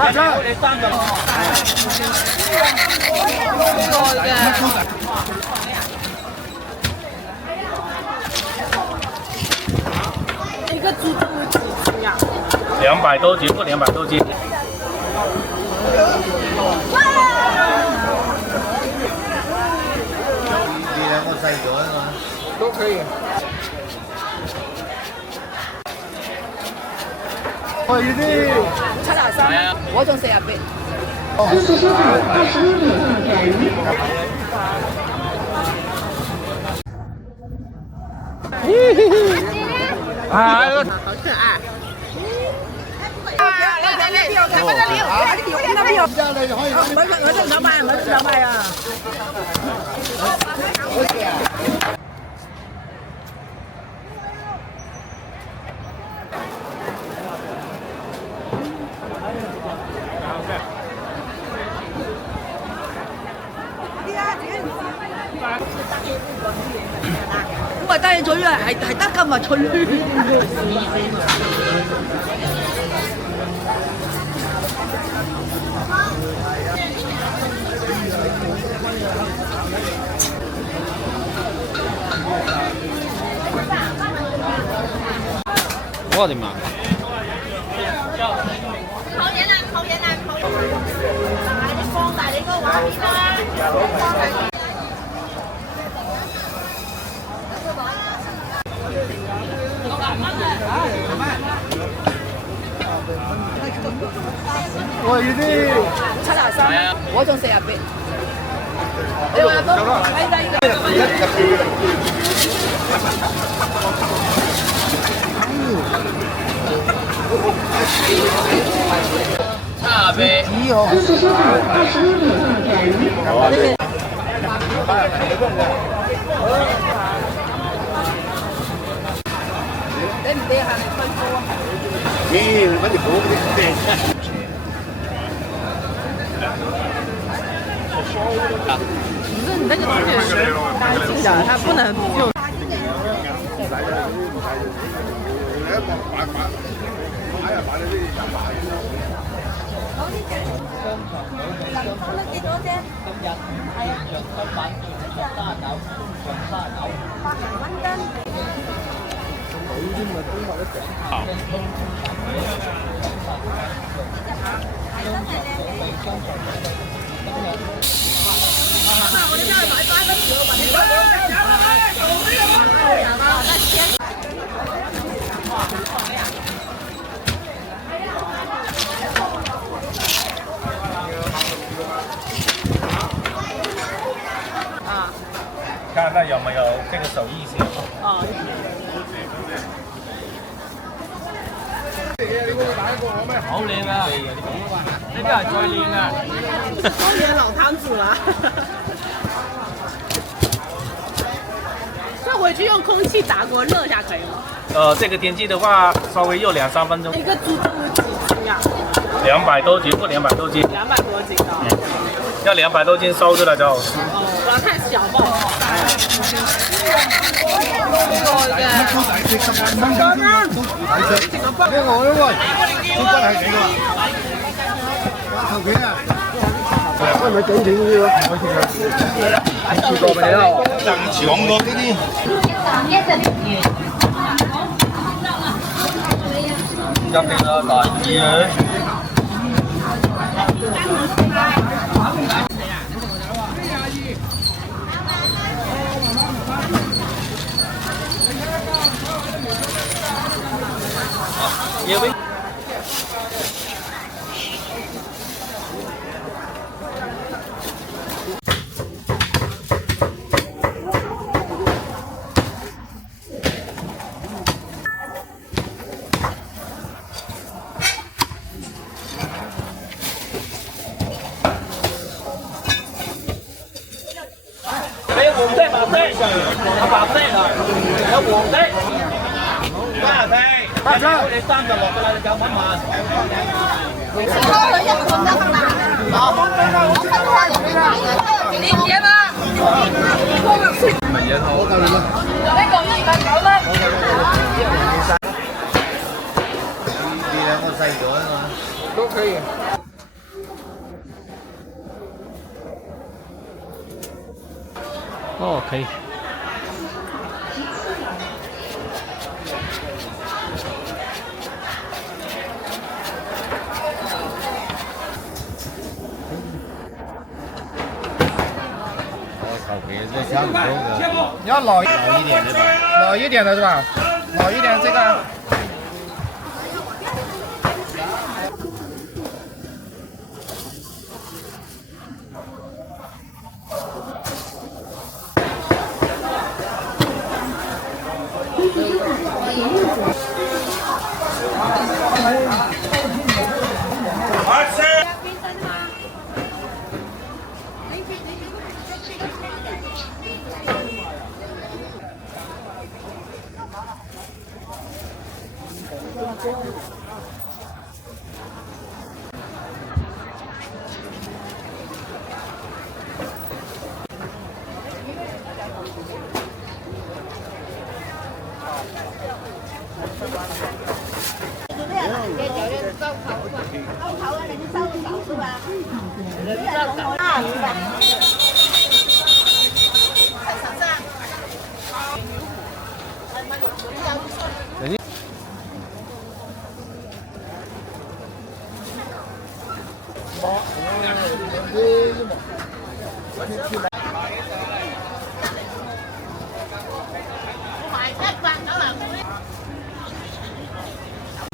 大車，你3個。一个猪肚几斤呀200多斤，不200多斤。你兩個細咗啊嘛？都可以。我呢啲73，我仲48。四十收费21米到站。啊，好可爱。咁啊，得你取啊，係得今日取。我的媽！好嘢啦，好嘢啦，好嘢！你放大你個畫面啦。我呢啲73，我仲48。你話都睇低差唄。四十收费21米到站。你唔俾下你分租啊？咦，揾條股嗰啲不是你那个东西干净的，它不能就。放得幾多啫？係啊，100蚊斤。看看有沒有這個手藝先。哦。好靚啊！呢啲係最靚啊！中年老汤煮了。这回去用空气炸锅热一下可以吗？這個天氣的話，稍微熱2、3分鐘。一个猪肚几斤呀200多斤，不200多斤。 ？200多斤的。要200多斤燒出來才好吃。哦，不然太小不好咩我咧喂？呢個係你㗎？頭片啊！喂，咪整斷呢啲喎？試過未啊？上次講過呢啲。入邊啊，大啲啊！因為有黃色、白色，有白色啊，有黃色。大車，你3就落㗎啦，你9蚊萬。多咗1半得啦。我分開嚟俾你，幾點啊？乜嘢好？夠你啦。呢個209蚊。你兩個細咗啊嘛？都可以。哦，可以。你要老一点的吧？老一点的是吧？老一点这个。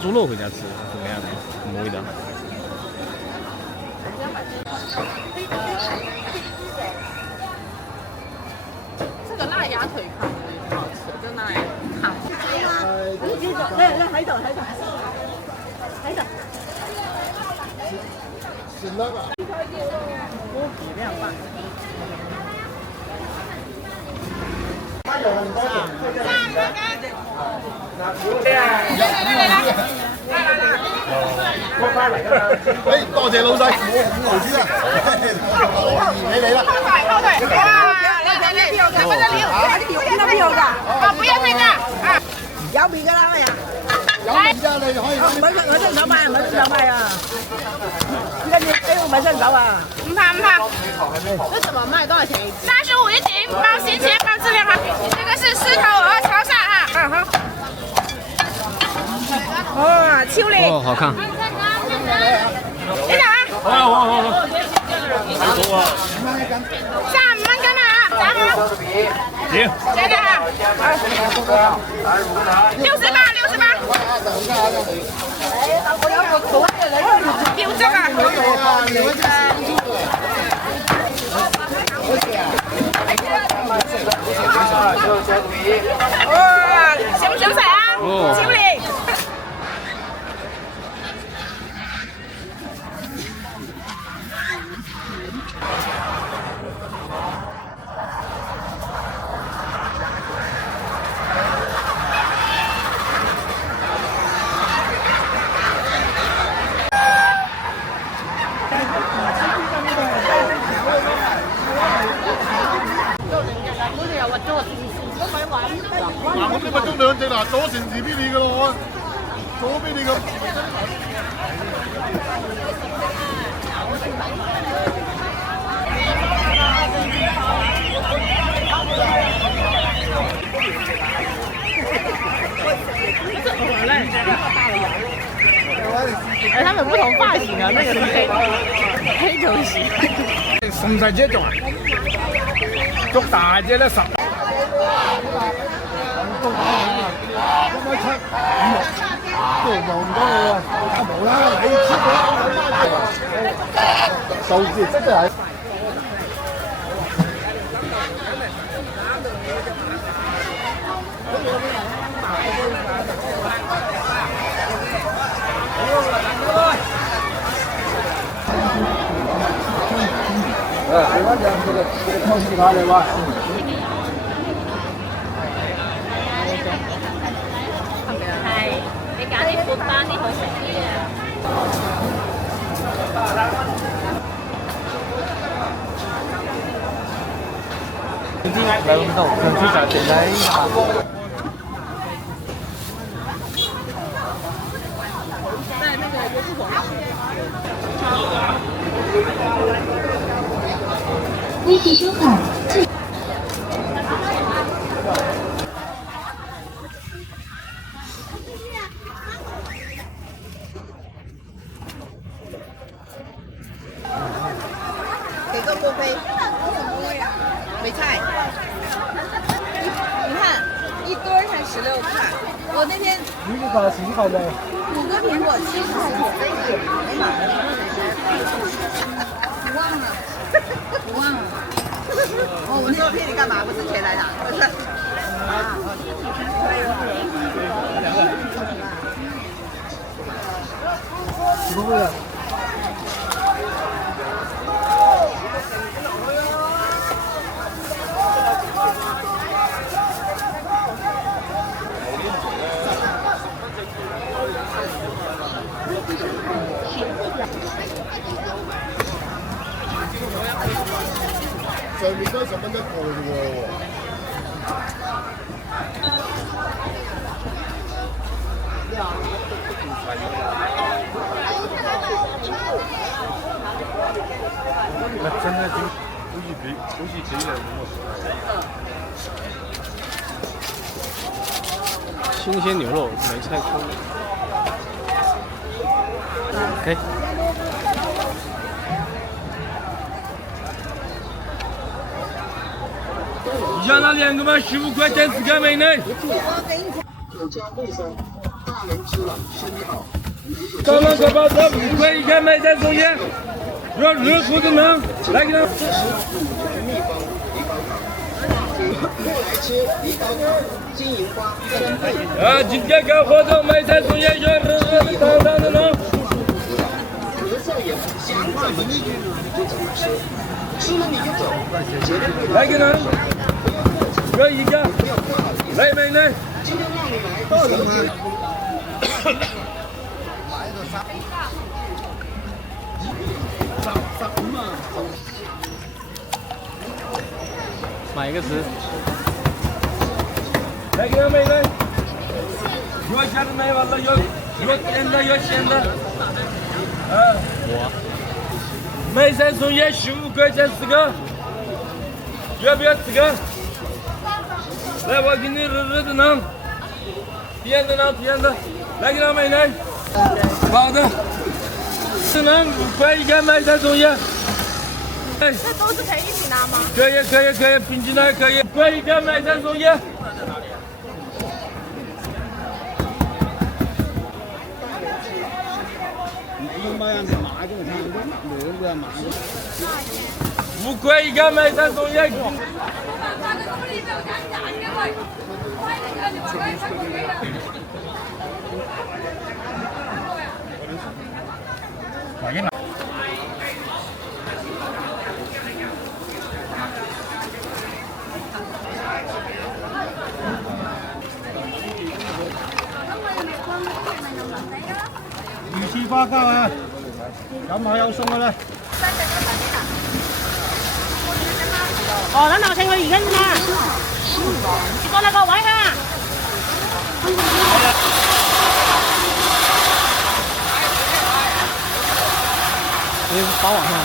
猪肉回家吃怎么样？什么味道？这个辣鸭腿看很好吃，就拿来烤。喺度。行了吧？体量大。哎，多謝老細，豪豬啊！你嚟啦！後腿，來，不要的，不要那個啊，有面㗎啦，係啊。有面啫，你可以。我伸手買，唔係伸手買啊！跟住呢個咪伸手啊！唔怕。這怎麼賣？多少錢？35一斤，包新鮮，包質量好。這個是獅頭鵝潮汕哈，好。哇，超靚！哦，好看。幾多啊？好。 35蚊斤啊，咋好？行。真的啊？68。我有個土嘅你，標質啊！哇，想唔想食啊？超靚！嗱，咁你咪中兩隻嗱，左成字邊你嘅咯，左邊你咁。哎，他們不同髮型啊，那個是黑頭型。送細隻仲，捉大隻咧10。1.7、5、6，都望唔到我喎，冇啦，你知道，數字真係。俾翻隻佢哋偷試下你話。係，你揀啲闊班啲好食啲啊！兩度，上次就定喺。微信收款。5个瓜7块的。5个苹果7块钱，没买了。不忘了，不忘了。哦，我说骗你干嘛？不是钱来的，不是。什么味道？上面都10蚊一個啫喎。真的就都是别人新鲜牛肉梅菜扣。OK。以下那2个嘛，15块钱4个美内。刚刚可包子5块1个梅菜送烟，要热乎的呢，来给他。啊，今天搞活动梅菜送烟，要热热的烫烫的呢。来给他。这一个，来美内。买一个吃。来给他美内。有咸的没完了，有甜的有咸的。梅菜送烟15块钱4个，要不要4个？来，我给你热热的呢，甜的呢，甜的，来给他美内，好的，只能5块1个梅菜送烟。这都是可以一起拿吗？可以，冰淇淋可以，5块1个梅菜送烟。5块1个梅菜送烟。魚翅花膠啊，飲下有餸嘅啦。哦，等我請佢而家啫嘛，過嚟個位啊！你包网上吗？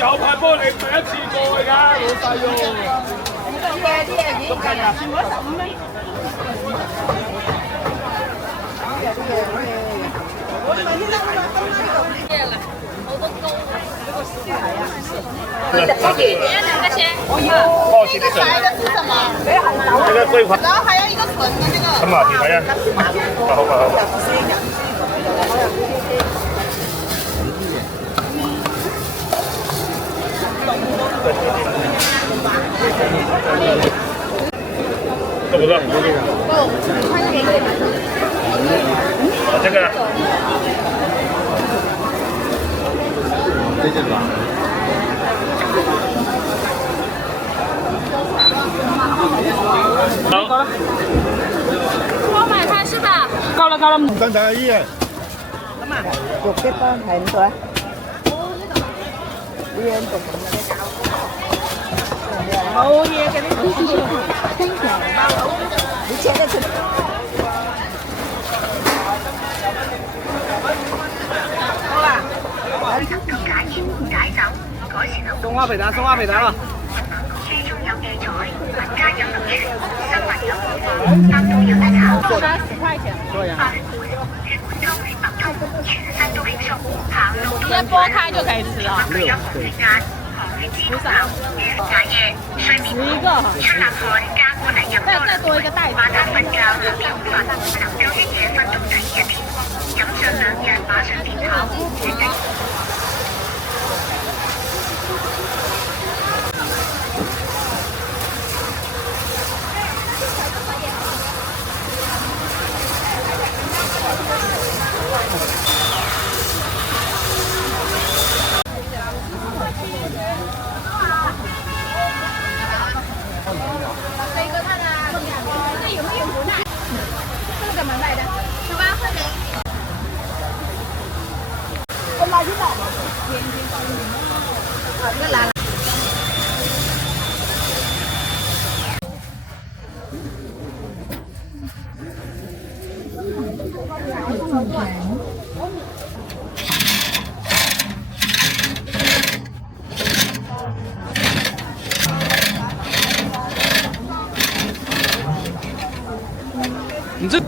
有排波你第一次過去㗎，老細喎。啲嘢幾計啊？全部都15蚊。我哋咪呢粒啊，東呢度。咩啦？好多高。2個錢。我要。哦，這個白的是什麼？這個桂花。然後還有一個純的這個。咁啊，睇下。好。不错。这个。这就是吧？好。我买它是吧？够了够了。刚才一眼。 Chụp cái hình rồi. Đi em chụp. Ồ, gì cái này. Đi chơi đây chụp. 送花肥蛋，送花肥蛋啊！書中有記載，民間有流傳，生物有火火，當都有得炒。做它10塊錢。血管通血脈通，全身都輕鬆，行路都一剝開就可以吃了。佢有紅血眼、紅血脂高流、捱夜、睡眠不好、出冷汗、加過嚟飲多兩杯，晚黑瞓覺很充分，能夠一夜瞓到第二日天光，飲上2日馬上變好。你这。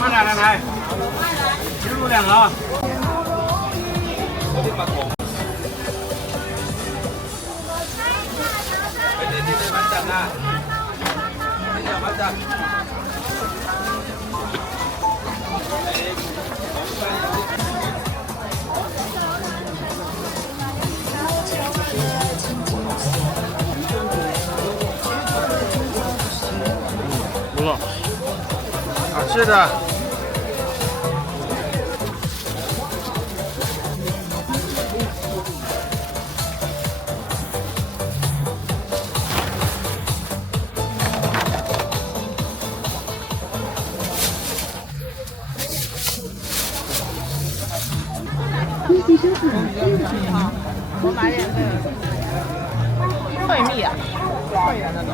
慢点来来，1路2个啊。不错。好吃的。我买点这个脆蜜啊，脆的那种。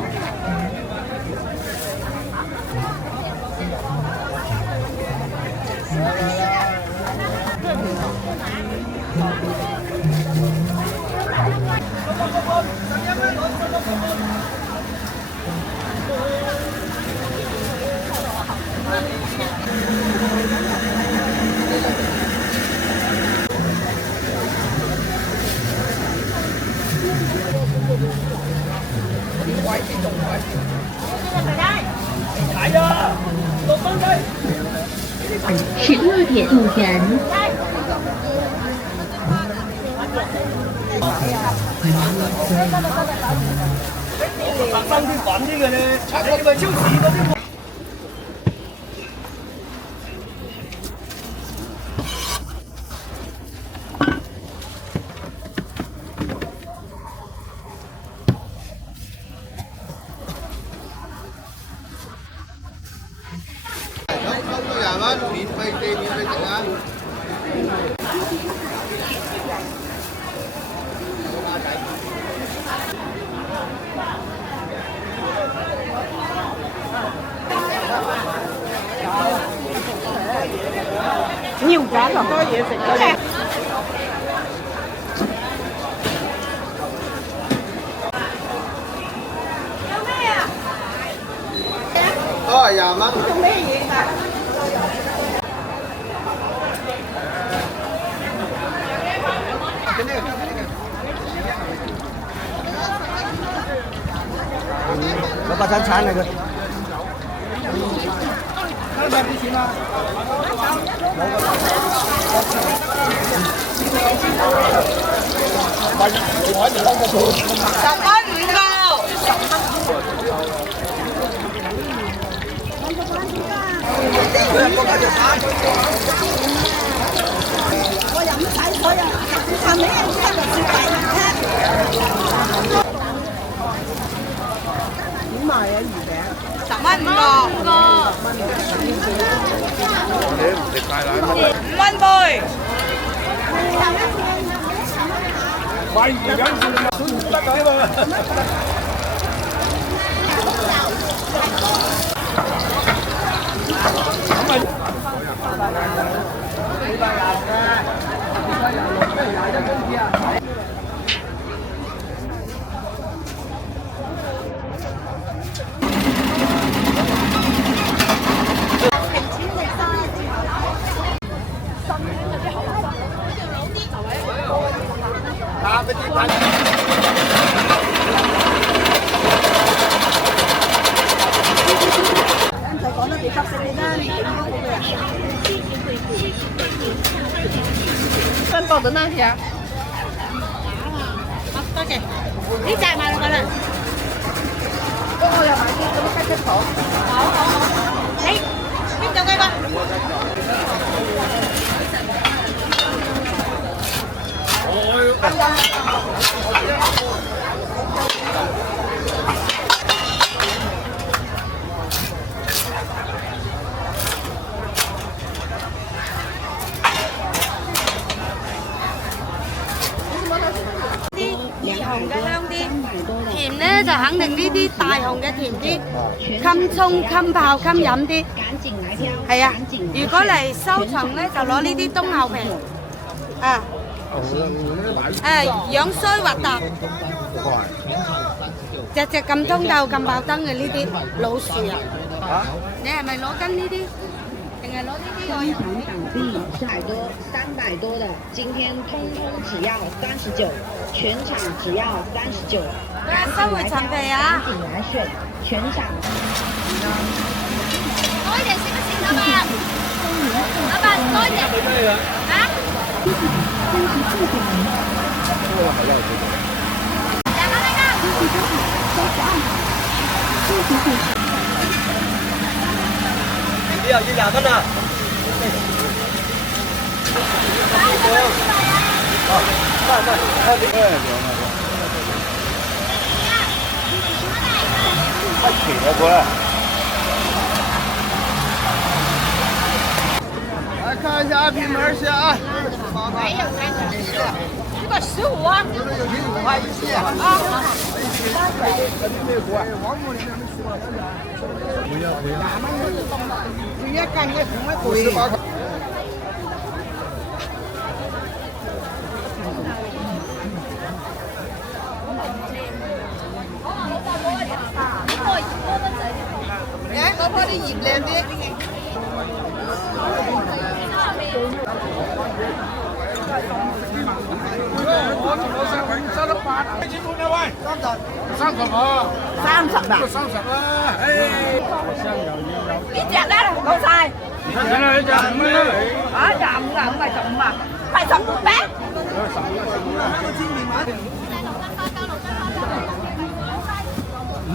12点渡人。白生啲粉啲嘅咧，你咪超市嗰啲。免費地免費食啊！牛雜同多嘢食嘅。有咩啊？都係20蚊。做咩嘢㗎？攞把餐鏟嚟佢。收晒啲錢啦。我飲晒所有，係咪啊？今日食大魚餐。點賣啊魚餅？10蚊5個。你唔食芥蘭5蚊杯。買魚餅得㗎嘛？分包的那條。好，多謝。呢隻買落去啦。咁我又買啲咁嘅雞翅堡。好。你邊度雞吧？紅嘅香啲，甜咧就肯定呢啲大紅嘅甜啲，襟沖、襟泡、襟飲啲。係啊，如果嚟收藏咧，就攞呢啲冬牛皮。啊。樣衰核突。隻隻咁通透、咁爆燈嘅呢啲老樹啊。你係咪攞緊呢啲？定係攞呢啲？商场港币300多的，今天通通只要39，全场只要39。收回陳皮啊！趕緊來選，全場。多一點行不行，老闆？老闆，多一點。啊？呢又要20蚊啊！太甜了过来。来看一下阿平门虾啊，没有这个15啊，15块一斤啊。每一斤嘅同一倍。嗰棵啲葉靚啲。30啊！30啦，呢隻咧老細。睇啦，呢隻5蚊啦。啊，25啊，唔係15啊，係15餅。5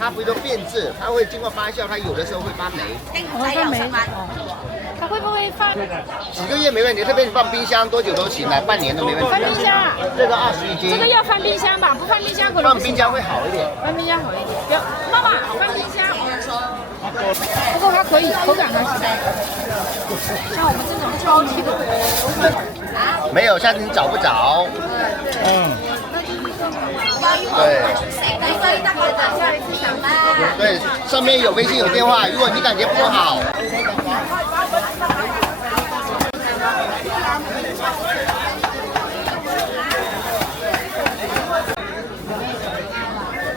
它不是变质，它会经过发酵，它有的时候会发霉。它会不会放？几个月没问题，特别你放冰箱多久都行了，半年都没问题。放冰箱啊？这个21斤。这个要放冰箱吧？不放冰箱可能。放冰箱会好一点。放冰箱好一点。妈妈，放冰箱。不过它可以，口感还是像我们这种挑剔的。没有，下次你找不着。对。对，上面有微信有电话，如果你感觉不好。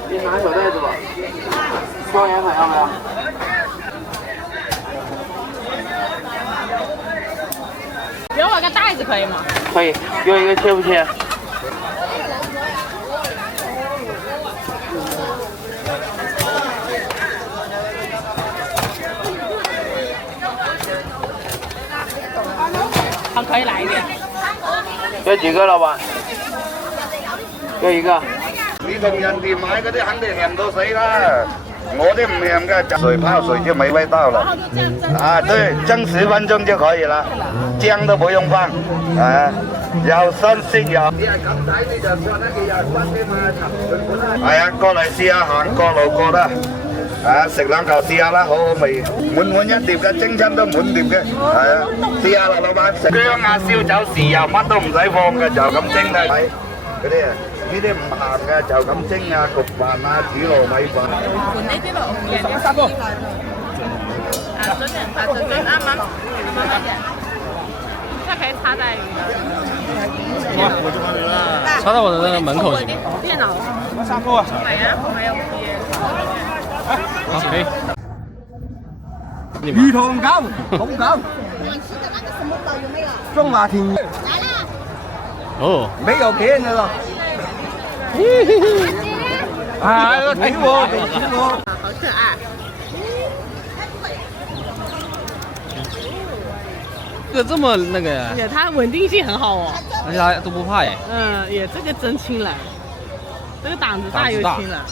你拿小袋子吧，椒盐粉要不要？给我个袋子可以吗？可以，给我一个切不切？好，可以来一点。要几个老板？要一个。你同人哋買嗰啲肯定鹹到死啦，我啲唔鹹嘅，水泡水就沒味道了。啊，對，蒸10分鐘就可以了，薑都不用放，啊，又新鮮又。你係咁睇你就覺得佢有關啲嘛？係啊，過嚟試下行過路過啦。啊，食兩嚿試下啦，好好味，滿一碟嘅，蒸親都滿碟嘅，係啊，試下啦，老闆。食薑啊、燒酒、豉油乜都唔使放嘅，就咁蒸啦。嗰啲啊，呢啲唔鹹嘅就咁蒸啊、焗飯啊、煮糯米飯。換呢啲咯，3個。準啱啱。它可以插在插到我的那个门口行吗？电脑。3個啊。係啊，係啊。好，可以。魚塘狗，好狗。中華田哦，沒有別人的了。啊，挺我，挺我。好可愛。这么那个呀？也它稳定性很好哦。而且它都不怕耶。嗯，也这个真轻了，这个胆子大又轻了。